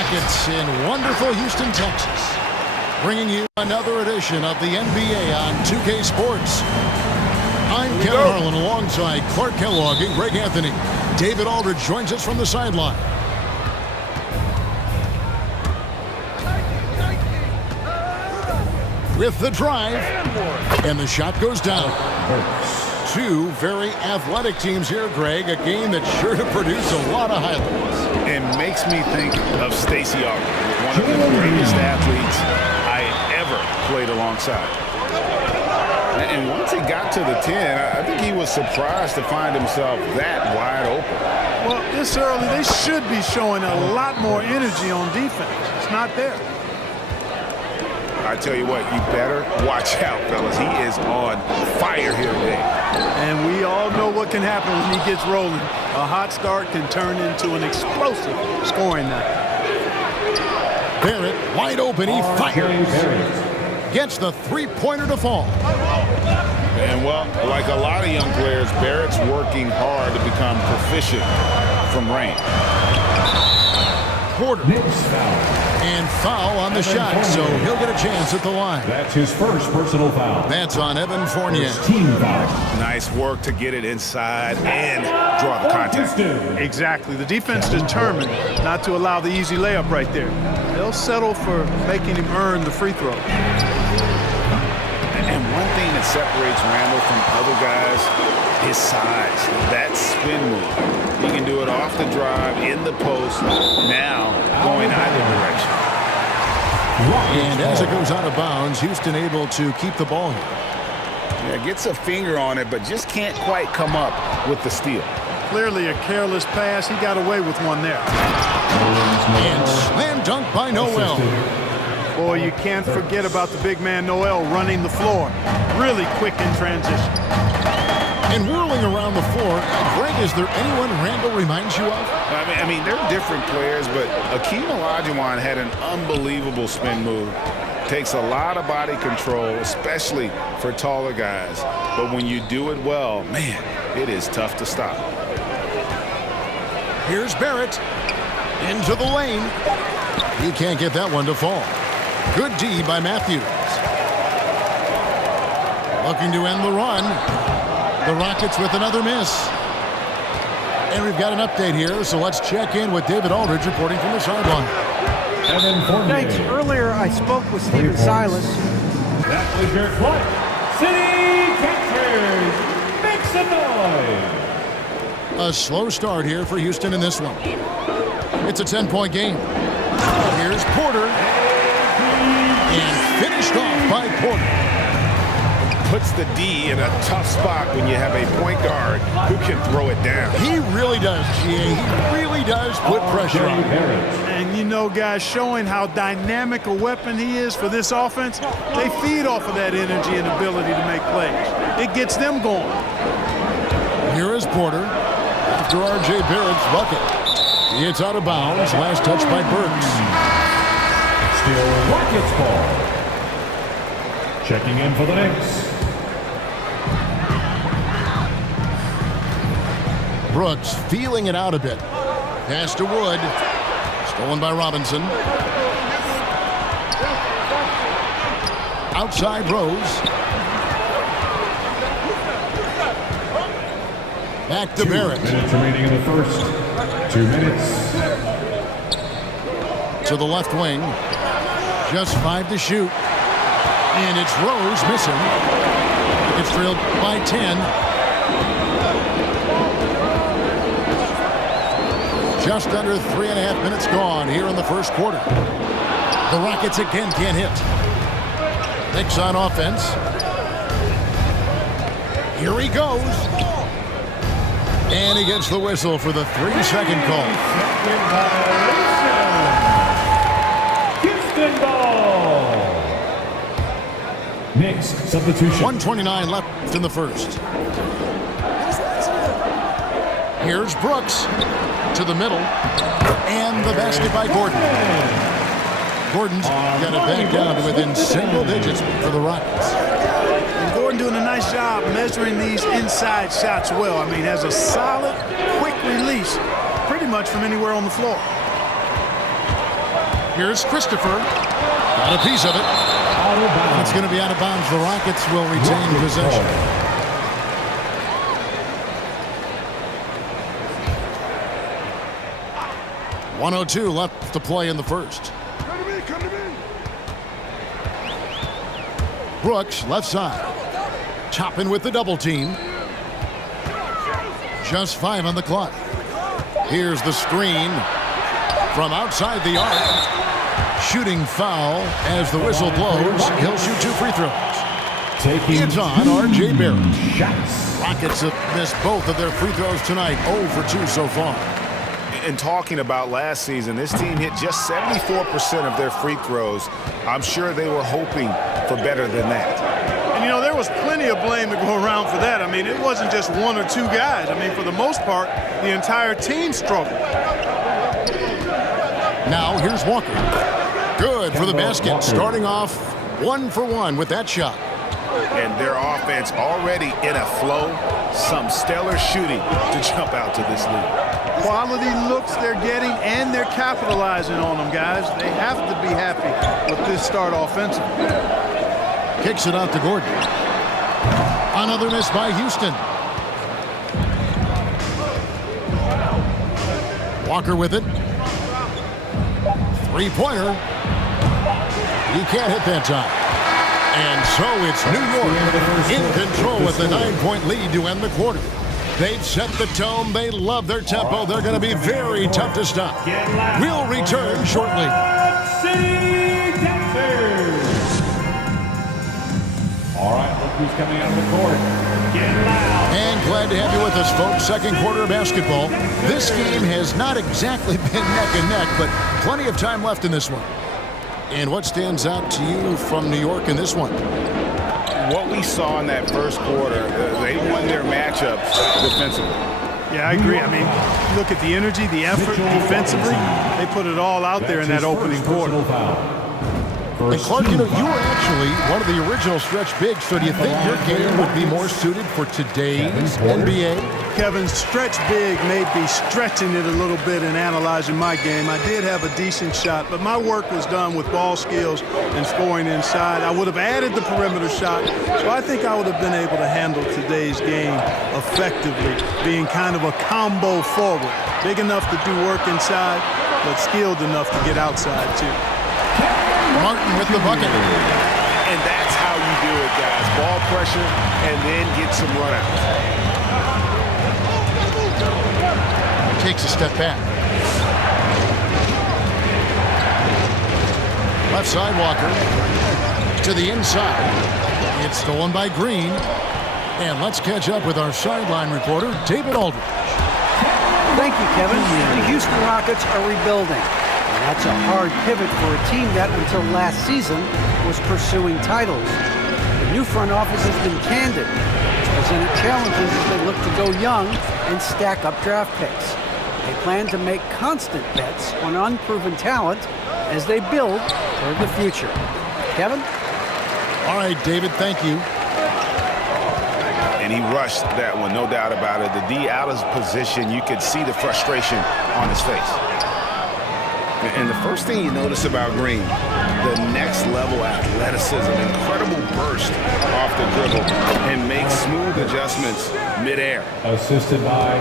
Rockets in wonderful Houston, Texas, bringing you another edition of the NBA on 2K Sports. I'm Kevin Harlan alongside Clark Kellogg and Greg Anthony. David Aldridge joins us from the sideline. With the drive, and the shot goes down. Two very athletic teams here, Greg. A game that's sure to produce a lot of highlights. It makes me think of Stacey Augmon, one of the greatest athletes I ever played alongside. And once he got to the 10, I think he was surprised to find himself that wide open. Well, this early, they should be showing a lot more energy on defense. It's not there. I tell you what, you better watch out, fellas. He is on fire here today. And we all know what can happen when he gets rolling. A hot start can turn into an explosive scoring night. Barrett wide open, he fires. Gets the three-pointer to fall. And well, like a lot of young players, Barrett's working hard to become proficient from range. Porter. Knicks foul. And foul on the shot, so he'll get a chance at the line. That's his first personal foul. That's on Evan Fournier. First team foul. Nice work to get it inside and draw the contact. Exactly. The defense determined not to allow the easy layup right there. They'll settle for making him earn the free throw. And one thing that separates Randall from other guys, his size. That spin move. He can do it off the drive, in the post, now going either direction. And as it goes out of bounds, Houston able to keep the ball here. Yeah, gets a finger on it, but just can't quite come up with the steal. Clearly a careless pass. He got away with one there. And slam dunk by Noel. Boy, you can't forget about the big man Noel running the floor. Really quick in transition. And whirling around the floor, Greg, is there anyone Randall reminds you of? I mean, they're different players, but Akeem Olajuwon had an unbelievable spin move. Takes a lot of body control, especially for taller guys. But when you do it well, man, it is tough to stop. Here's Barrett into the lane. He can't get that one to fall. Good D by Matthews. Looking to end the run. The Rockets with another miss. And we've got an update here, so let's check in with David Aldridge reporting from the sideline. Thanks. Earlier, I spoke with Stephen Silas. That was your flight. City Captors, make some noise. A slow start here for Houston in this one. It's a 10-point game. Here's Porter. And finished off by Porter. Puts the D in a tough spot when you have a point guard who can throw it down. He really does, GA. He really does put pressure on him. And you know, guys, showing how dynamic a weapon he is for this offense, they feed off of that energy and ability to make plays. It gets them going. Here is Porter after R.J. Barrett's bucket. It's out of bounds. Last touch by Burks. Still Rockets ball. Checking in for the Knicks. Brooks feeling it out a bit. Pass to Wood. Stolen by Robinson. Outside Rose. Back to Barrett. 2 minutes remaining in the first. 2 minutes. To the left wing. Just 5 to shoot. And it's Rose missing. It's trailed by 10. Just under 3.5 minutes gone here in the first quarter. The Rockets again can't hit. Knicks on offense. Here he goes. And he gets the whistle for the 3-second call. Houston ball. Knicks substitution. 1:29 left in the first. Here's Brooks to the middle. And the basket by Gordon. Gordon's got it back down to within single digits for the Rockets. And Gordon doing a nice job measuring these inside shots well. I mean, has a solid, quick release pretty much from anywhere on the floor. Here's Christopher. Got a piece of it. It's going to be out of bounds. The Rockets will retain possession. 1:02 left to play in the first. Come to me. Brooks, left side. Chopping with the double team. Just 5 on the clock. Here's the screen from outside the arc. Shooting foul as the whistle blows. He'll shoot 2 free throws. It's on R.J. Barrett. Rockets have missed both of their free throws tonight. 0 for 2 so far. And talking about last season, this team hit just 74% of their free throws. I'm sure they were hoping for better than that. And, you know, there was plenty of blame to go around for that. I mean, it wasn't just 1 or 2 guys. I mean, for the most part, the entire team struggled. Now here's Walker. Good for the basket. Starting off 1 for 1 with that shot. And their offense already in a flow. Some stellar shooting to jump out to this lead. Quality looks they're getting, and they're capitalizing on them, guys. They have to be happy with this start offensively. Kicks it out to Gordon. Another miss by Houston. Walker with it. Three-pointer. He can't hit that time. And so it's New York in control with a 9-point lead to end the quarter. They've set the tone. They love their tempo. They're going to be very tough to stop. We'll return shortly. All right, look who's coming out of the court. Get loud. And glad to have you with us, folks. Second quarter of basketball. This game has not exactly been neck and neck, but plenty of time left in this one. And what stands out to you from New York in this one? What we saw in that first quarter, they won their matchups defensively. Yeah, I agree. I mean, look at the energy, the effort defensively. They put it all out there in that opening quarter. And Clark, you know, you were actually one of the original stretch bigs, so do you think your game would be more suited for today's NBA? Kevin, stretch big may be stretching it a little bit in analyzing my game. I did have a decent shot, but my work was done with ball skills and scoring inside. I would have added the perimeter shot, so I think I would have been able to handle today's game effectively, being kind of a combo forward. Big enough to do work inside, but skilled enough to get outside, too. Martin with the bucket. And that's how you do it, guys. Ball pressure and then get some runouts. Takes a step back. Left side Walker to the inside. It's stolen by Green. And let's catch up with our sideline reporter, David Aldridge. Thank you, Kevin. The Houston Rockets are rebuilding. And that's a hard pivot for a team that, until last season, was pursuing titles. The new front office has been candid. It's presented challenges as they look to go young and stack up draft picks. They plan to make constant bets on unproven talent as they build toward the future. Kevin? All right, David, thank you. And he rushed that one, no doubt about it. The D out of position, you could see the frustration on his face. And the first thing you notice about Green, the next level athleticism, incredible burst off the dribble, and makes smooth adjustments midair. Assisted by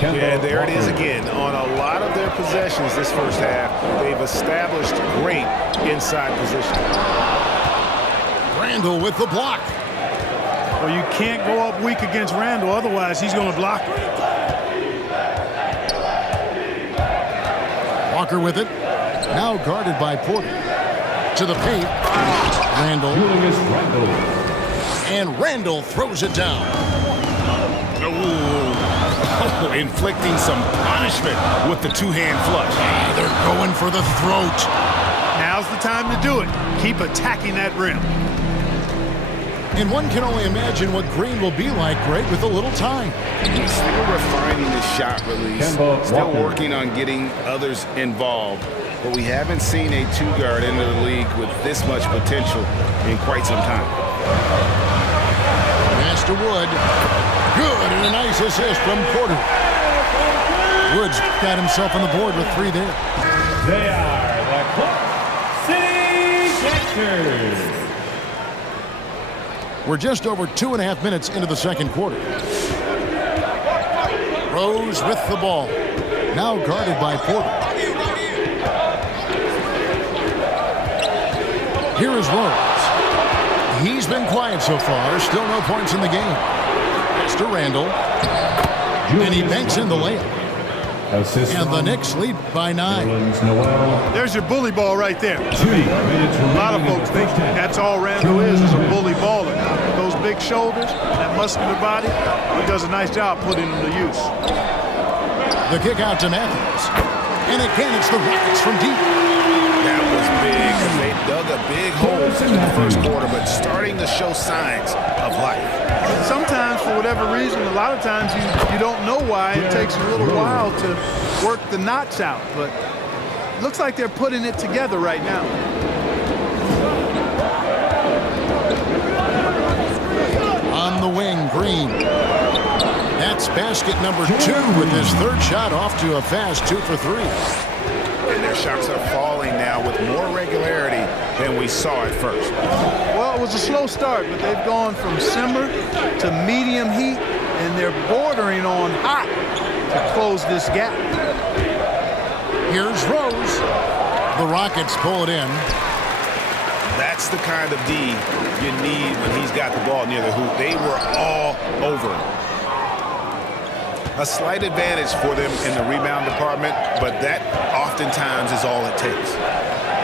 Yeah, there it is again. On a lot of their possessions this first half, they've established great inside position. Randall with the block. Well, you can't go up weak against Randall, otherwise he's going to block it. Walker with it. Now guarded by Porter. To the paint. Randall. Julius Randle. And Randall throws it down. Ooh. Inflicting some punishment with the two-hand flush. They're going for the throat. Now's the time to do it. Keep attacking that rim. And one can only imagine what Green will be like, Greg, with a little time. He's still refining his shot release, Kemba still Walker. working on getting others involved. But we haven't seen a two-guard into the league with this much potential in quite some time. Pass to Wood. Good, and a nice assist from Porter. Woods got himself on the board with 3 there. They are the serve. We're just over 2.5 minutes into the second quarter. Rose with the ball. Now guarded by Porter. Here is Rose. He's been quiet so far. Still no points in the game. Mr. Randall. And he banks in the layup. And the Knicks lead by 9. There's your bully ball right there. A lot of folks think that's all Randall is a bully baller. Those big shoulders, that muscular body, he does a nice job putting them to use. The kick out to Matthews. And again, it's the Rockets from deep. That was big because they dug a big hole in the first quarter, but starting to show signs of life. Sometimes, for whatever reason, a lot of times you don't know why. It takes a little while to work the knots out, but it looks like they're putting it together right now. On the wing, Green. That's basket number 2 with his third shot off to a fast 2 for 3. And their shots are falling now with more regularity than we saw at first. Well, it was a slow start, but they've gone from simmer to medium heat, and they're bordering on hot to close this gap. Here's Rose. The Rockets pull it in. That's the kind of D you need when he's got the ball near the hoop. They were all over him. A slight advantage for them in the rebound department, but that oftentimes is all it takes.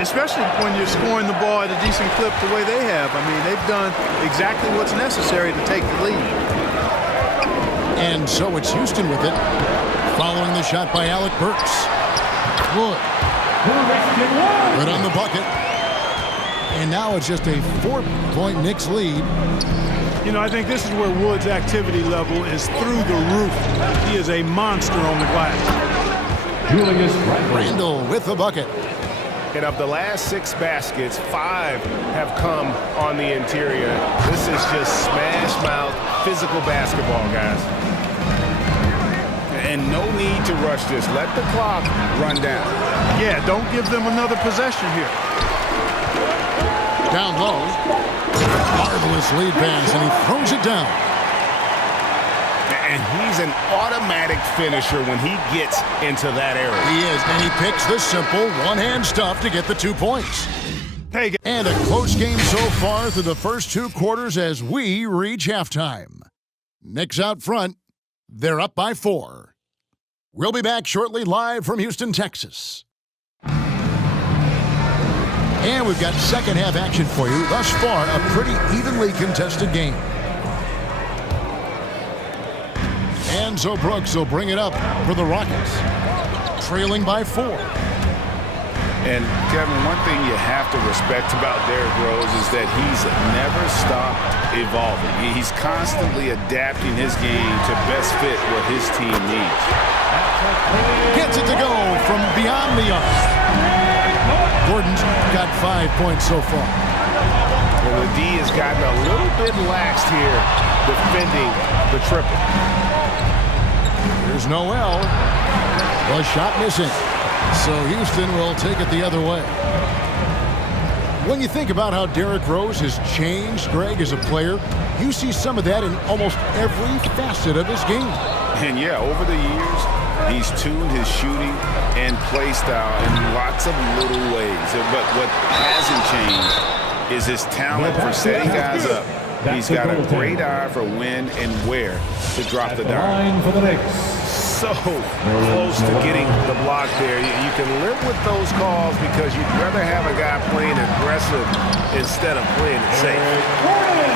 Especially when you're scoring the ball at a decent clip the way they have. I mean, they've done exactly what's necessary to take the lead. And so it's Houston with it. Following the shot by Alec Burks. Wood. Good on the bucket. And now it's just a 4-point Knicks lead. You know, I think this is where Wood's activity level is through the roof. He is a monster on the glass. Julius Randall with the bucket. And of the last 6 baskets, 5 have come on the interior. This is just smash mouth physical basketball, guys. And no need to rush this. Let the clock run down. Yeah, don't give them another possession here. Down low. Marvelous lead pass, and he throws it down. And he's an automatic finisher when he gets into that area. He is, and he picks the simple one-hand stuff to get the 2 points. Hey, And a close game so far through the first 2 quarters as we reach halftime. Knicks out front. They're up by 4. We'll be back shortly live from Houston, Texas. And we've got second half action for you. Thus far, a pretty evenly contested game. And so Brooks will bring it up for the Rockets. Trailing by 4. And, Kevin, one thing you have to respect about Derrick Rose is that he's never stopped evolving. He's constantly adapting his game to best fit what his team needs. Gets it to go from beyond the arc. Gordon's got 5 points so far. Well, the D has gotten a little bit laxed here defending the triple. Here's Noel. The shot missing. So Houston will take it the other way. When you think about how Derrick Rose has changed, Greg, as a player, you see some of that in almost every facet of his game. And, yeah, over the years, he's tuned his shooting and play style in lots of little ways. But what hasn't changed is his talent for setting guys up. He's got a great eye for when and where to drop the dime. for the Knicks. So close to getting the block there. You can live with those calls because you'd rather have a guy playing aggressive instead of playing it safe.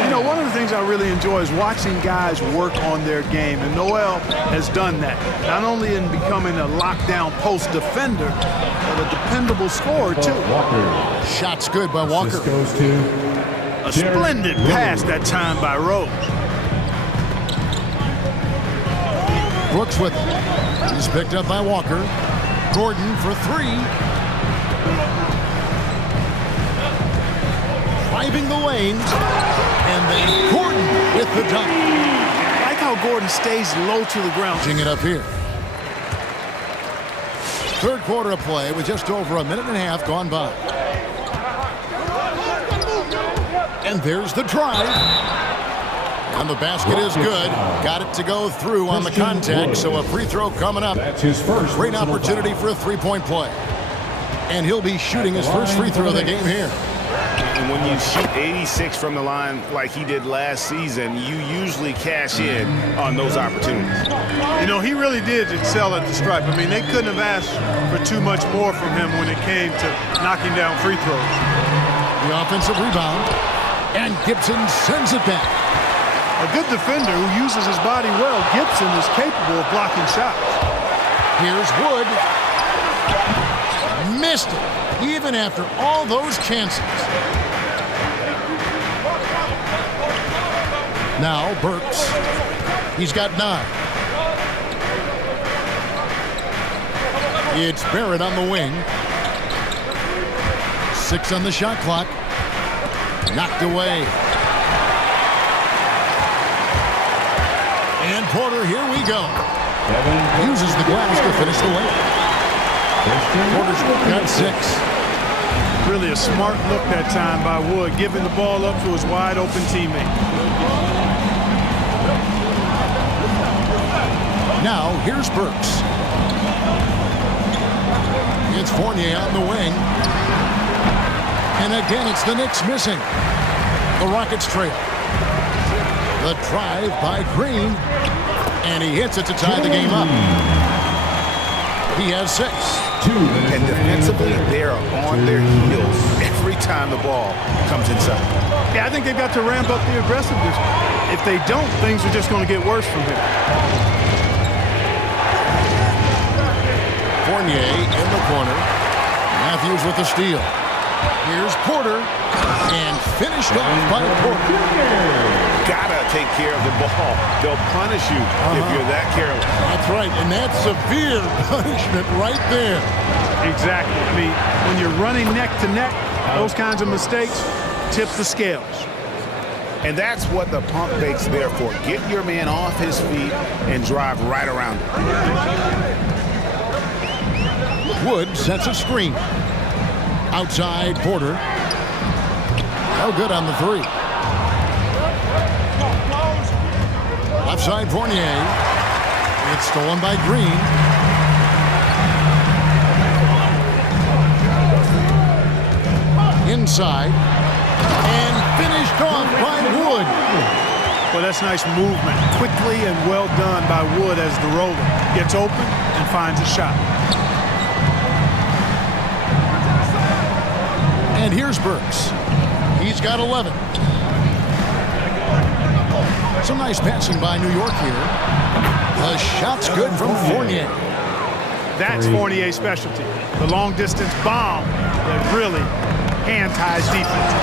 You know, one of the things I really enjoy is watching guys work on their game, and Noel has done that. Not only in becoming a lockdown post defender, but a dependable scorer, too. Walker. Shot's good by Walker. This goes to A splendid pass that time by Rose. Brooks with it. He's picked up by Walker. Gordon for 3. Driving the lane. And then Gordon with the dunk. I like how Gordon stays low to the ground. Pitching it up here. Third quarter of play with just over a minute and a half gone by. And there's the drive. And the basket is good. Got it to go through on the contact, so a free throw coming up. That's his first. Great opportunity for a three-point play. And he'll be shooting his first free throw of the game here. And when you shoot 86 from the line like he did last season, you usually cash in on those opportunities. You know, he really did excel at the stripe. I mean, they couldn't have asked for too much more from him when it came to knocking down free throws. The offensive rebound. And Gibson sends it back. A good defender who uses his body well, Gibson is capable of blocking shots. Here's Wood. Missed it, even after all those chances. Now Burks. He's got 9. It's Barrett on the wing. 6 on the shot clock. Knocked away. And Porter, here we go. Uses the glass to finish the layup. Porter's got 6. Really a smart look that time by Wood, giving the ball up to his wide-open teammate. Now, here's Burks. It's Fournier on the wing. And again, it's the Knicks missing. The Rockets trail. The drive by Green. And he hits it to tie the game up. He has 6. And defensively, they're on their heels every time the ball comes inside. Yeah, I think they've got to ramp up the aggressiveness. If they don't, things are just going to get worse from here. Fournier in the corner. Matthews with the steal. Here's Porter. And finished off by Porter. Gotta take care of the ball. They'll punish you if you're that careless. That's right, and that's severe punishment right there. Exactly. I mean, when you're running neck to neck, those kinds of mistakes tip the scales. And that's what the pump fake's there for. Get your man off his feet and drive right around him. Wood sets a screen. Outside Porter. No good on the 3. Left side Fournier. It's stolen by Green. Inside. And finished off by Wood. Well, that's nice movement. Quickly and well done by Wood as the roller gets open and finds a shot. And here's Burks. He's got 11. Some nice passing by New York here. The shot's good from Fournier. That's Fournier's specialty. The long-distance bomb that really hand-ties defense.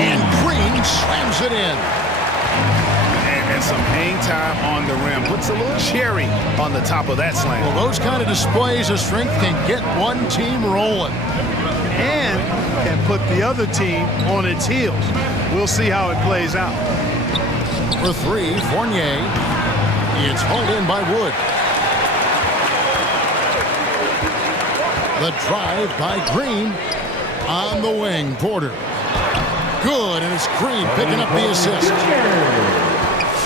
And Green slams it in. And some hang time on the rim. Puts a little cherry on the top of that slam. Well, those kind of displays of strength can get one team rolling. And can put the other team on its heels. We'll see how it plays out. For 3, Fournier. It's hauled in by Wood. The drive by Green. On the wing, Porter. Good, and it's Green picking up the assist.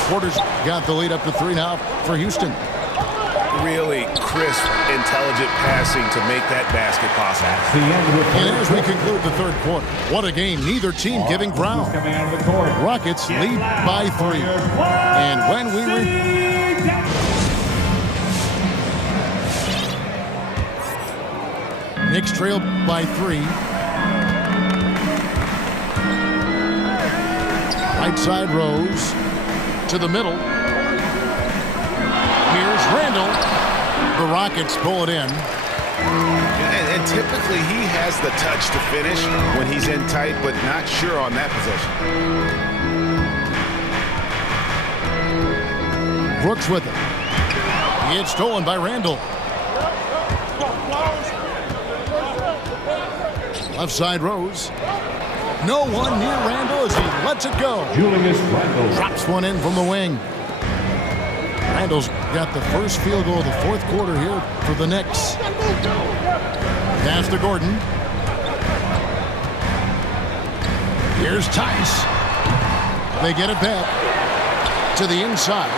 Porter's got the lead up to 3 now for Houston. Really crisp, intelligent passing to make that basket possible. And as we conclude the 3rd quarter, what a game. Neither team giving ground. Rockets lead by 3. And when we Knicks trail by 3. Right side Rose to the middle. Here's Randall. The Rockets pull it in. And typically he has the touch to finish when he's in tight, but not sure on that possession. Brooks with it. It's stolen by Randall. Left side Rose. No one near Randall as he lets it go. Julius Randle drops one in from the wing. Randall's got the first field goal of the 4th quarter here for the Knicks. Pass to Gordon. Here's Tice. They get it back to the inside.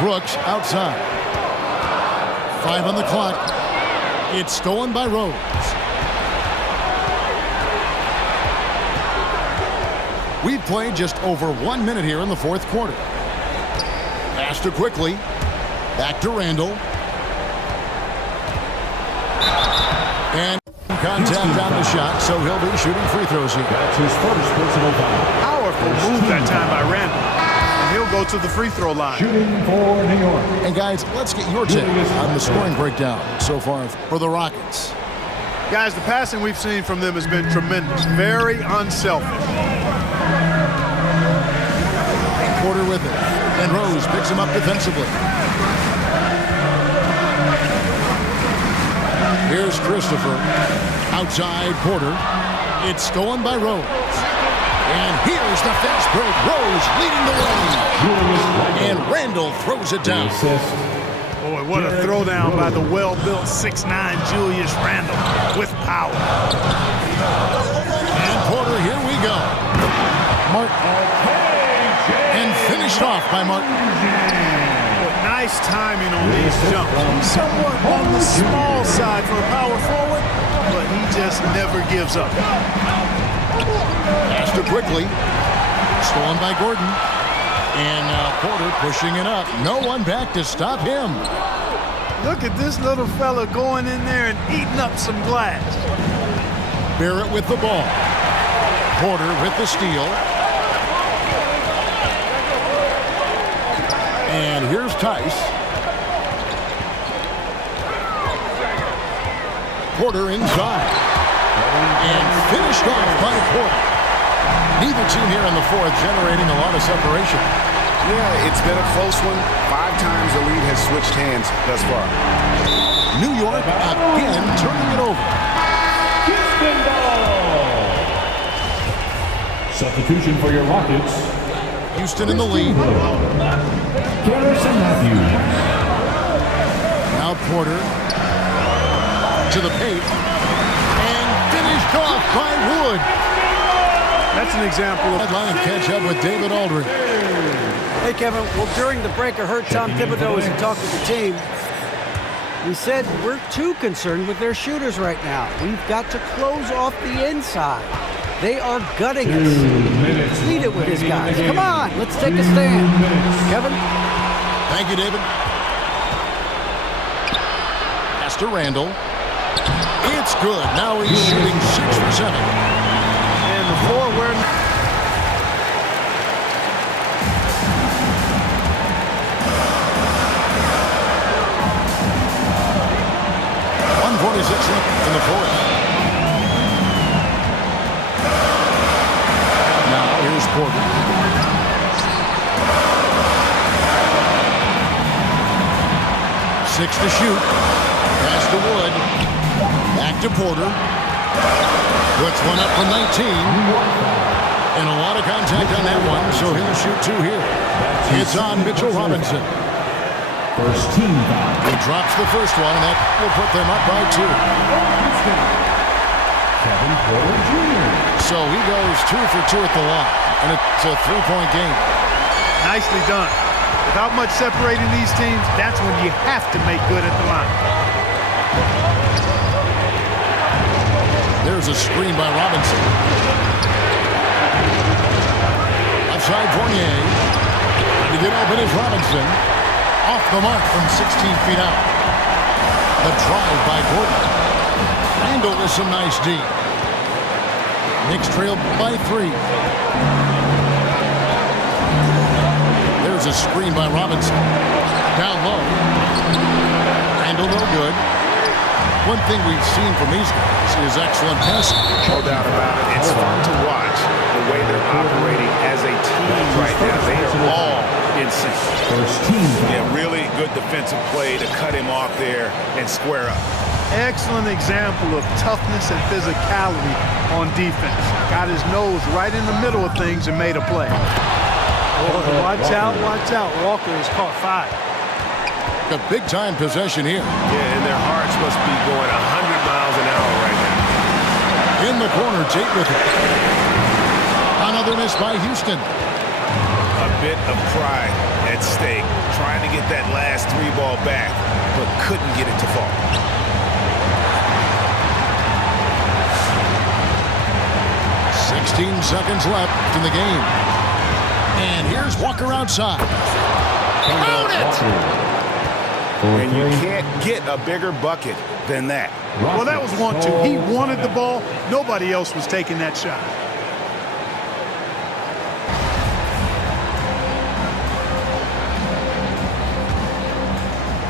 Brooks outside. 5 on the clock. It's stolen by Rose. We've played just over 1 minute here in the fourth quarter. Pass to quickly. Back to Randall. And contact on the shot, so he'll be shooting free throws here. That's his first personal foul. Powerful move that time by Randall. And he'll go to the free throw line. Shooting for New York. And guys, let's get your take on the scoring breakdown so far for the Rockets. Guys, the passing we've seen from them has been tremendous. Very unselfish. Porter with it. And Rose picks him up defensively. Here's Christopher. Outside Porter. It's stolen by Rose. And here's the fast break. Rose leading the way. And Randall throws it down. Boy, what a throwdown by the well-built 6'9" Julius Randall with power. And Porter, here we go. Martin. And finished off by Martin. Nice timing on these jumps. Somewhat on the small side for a power forward, but he just never gives up. Pass to quickly. Stolen by Gordon. And now Porter pushing it up. No one back to stop him. Look at this little fella going in there and eating up some glass. Barrett with the ball. Porter with the steal. And here's Tice. Porter inside. And finished off by Porter. Neither team here in the fourth generating a lot of separation. Yeah, it's been a close one. 5 times the lead has switched hands thus far. New York again turning it over. Houston ball. Substitution for your Rockets. Houston in the lead. Garrison Matthews. Now Porter to the paint. And finished off by Wood. That's an example of Headline catch up with David Aldridge. Hey, Kevin. Well, during the break, I heard Tom Thibodeau as he talked with the team. He said, we're too concerned with their shooters right now. We've got to close off the inside. They are gutting us. Lead it with his guys. Come on, let's take a stand. Kevin? Thank you, David. Pass to Randall. It's good. Now he's shooting 6 for 7. and the floor where 1:46 left in the fourth. Now here's Porter. Six to shoot. Pass to Wood. Back to Porter. Puts one up from 19. And a lot of contact on that one, so he'll shoot 2 here. It's on Mitchell Robinson. First team foul. He drops the first one, and that will put them up by 2. Kevin Porter Jr. So he goes 2 for 2 at the line, and it's a 3-point game. nicely done. Without much separating these teams, that's when you have to make good at the line. There's a screen by Robinson. Outside Fournier. To get open is Robinson. Off the mark from 16 feet out. The drive by Gordon. Randall with some nice D. Knicks trail by 3. There's a screen by Robinson. Down low. Randall no good. One thing we've seen from these guys is excellent passing. No doubt about it. It's fun to watch the way they're operating as a team right now. They are all in sync. First team foul. Yeah, really good defensive play to cut him off there and square up. Excellent example of toughness and physicality on defense. Got his nose right in the middle of things and made a play. Boy, watch out, watch out. Walker has caught 5. A big-time possession here. Yeah, and their hearts must be going 100 miles an hour right now. In the corner, Tate with it. Another miss by Houston. A bit of pride at stake, trying to get that last 3-ball back, but couldn't get it to fall. "16 seconds left in the game. And here's Walker outside. Count it! And you can't get a bigger bucket than that. Well, that was 1-2. He wanted the ball. Nobody else was taking that shot.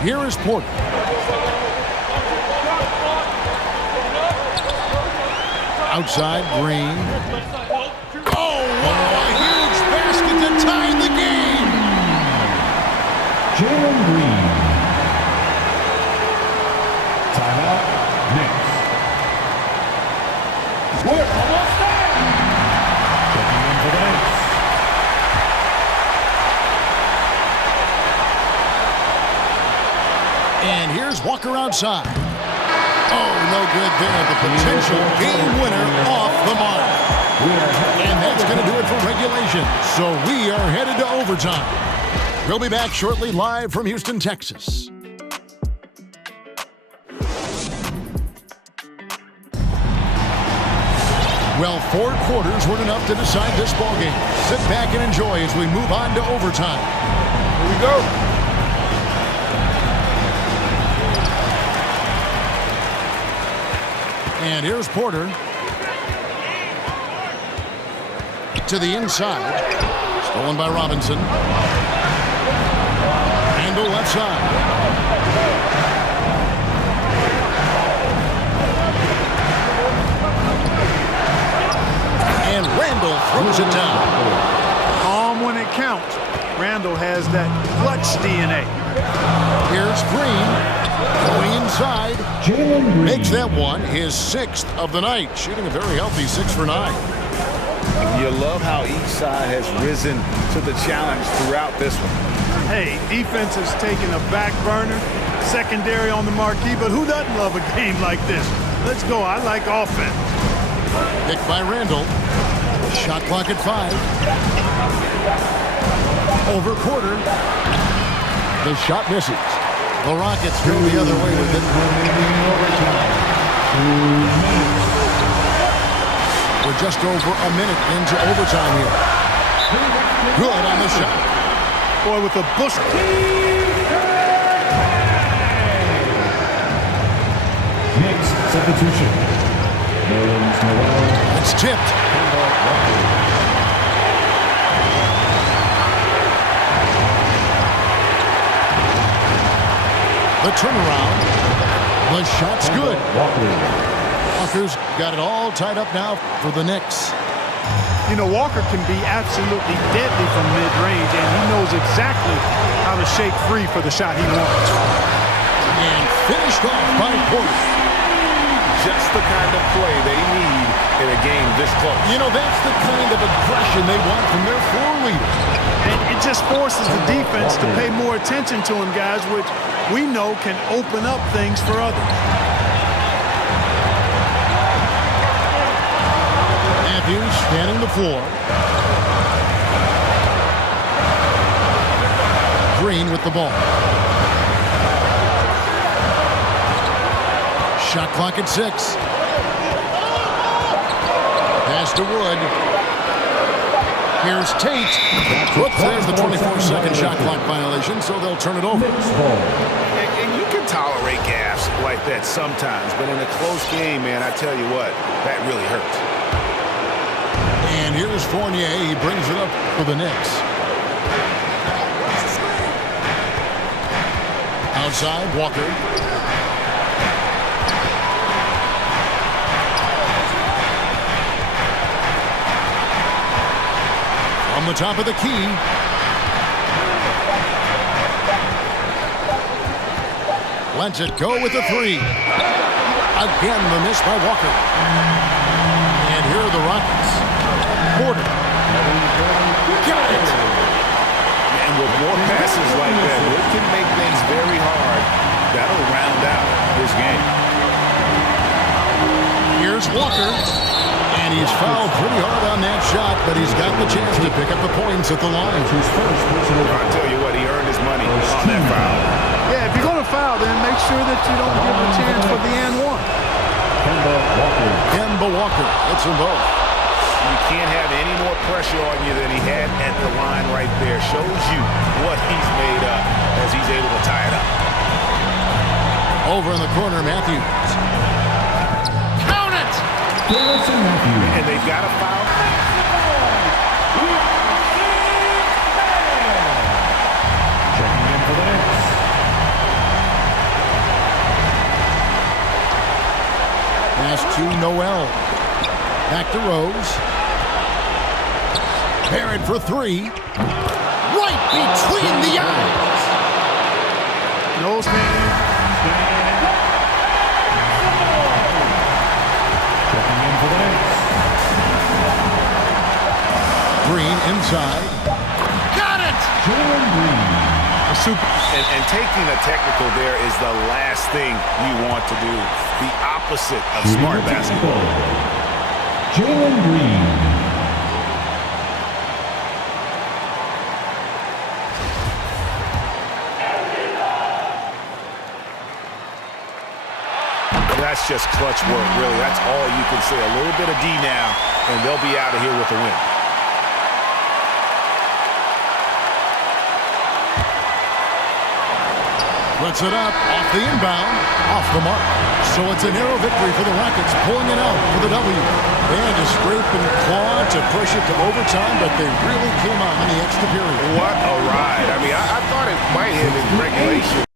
Here is Porter. Outside, Green. Oh, a huge basket to tie the game. Jalen Green. Timeout, Knicks. We're almost there. Checking in for the Knicks. And here's Walker outside. Oh, no good there. The potential game winner off the mark. And that's going to do it for regulation. So we are headed to overtime. We'll be back shortly live from Houston, Texas. Well, 4 quarters weren't enough to decide this ballgame. Sit back and enjoy as we move on to overtime. Here we go. And here's Porter. To the inside. Stolen by Robinson. Handle left side. And Randall throws it down. Calm when it counts. Randall has that clutch DNA. Here's Green. Going inside. Jalen Green. Makes that one his 6th of the night. Shooting a very healthy 6 for 9. You love how each side has risen to the challenge throughout this one. Hey, defense is taking a back burner, secondary on the marquee, but who doesn't love a game like this? Let's go. I like offense. Picked by Randall. Shot clock at 5. Over Porter. The shot misses. The Rockets go the other way with it. We're just over a minute into overtime here. Good on the shot. Boy, with a bush. Knicks substitution. It's tipped. The turnaround. The shot's good. Walker's got it all tied up now for the Knicks. You know, Walker can be absolutely deadly from mid-range, and he knows exactly how to shake free for the shot he wants. And finished off by Porter. Just the kind of play they need in a game this close. You know, that's the kind of aggression they want from their floor leader. And it just forces the defense to pay more attention to him, guys, which we know can open up things for others. Matthews scanning the floor. Green with the ball. Shot clock at 6. Pass to Wood. Here's Tate. Whoops, there's the 24-second shot clock violation, so they'll turn it over. And you can tolerate gaffes like that sometimes, but in a close game, man, I tell you what, that really hurts. And here's Fournier. He brings it up for the Knicks. Outside, Walker. On the top of the key. Lets it go with a 3. Again, the miss by Walker. And here are the Rockets. Porter. Got it. And with more passes like that, it can make things very hard. That'll round out this game. Here's Here's Walker. And he's fouled pretty hard on that shot, but he's got the chance to pick up the points at the line. I'll tell you what, he earned his money on that foul. Yeah, if you're going to foul, then make sure that you don't give him a chance for the and one. Kemba Walker hits them both. You can't have any more pressure on you than he had at the line right there. Shows you what he's made up as he's able to tie it up. Over in the corner, Matthews. Count it! And they've got a foul. Checking in for the Knicks. Pass to Noel. Back to Rose. Barrett for three. Right between the eyes. No standing. Checking in for the Knicks. Green inside. Got it! Jalen Green. And taking a technical there is the last thing you want to do. The opposite of smart basketball. Jalen Green. That's just clutch work, really. That's all you can say. A little bit of D now, and they'll be out of here with a win. Puts it up, off the inbound, off the mark. So it's a narrow victory for the Rockets, pulling it out for the W. They had to scrape and claw to push it to overtime, but they really came out in the extra period. What a ride. I mean, I thought it might end in regulation.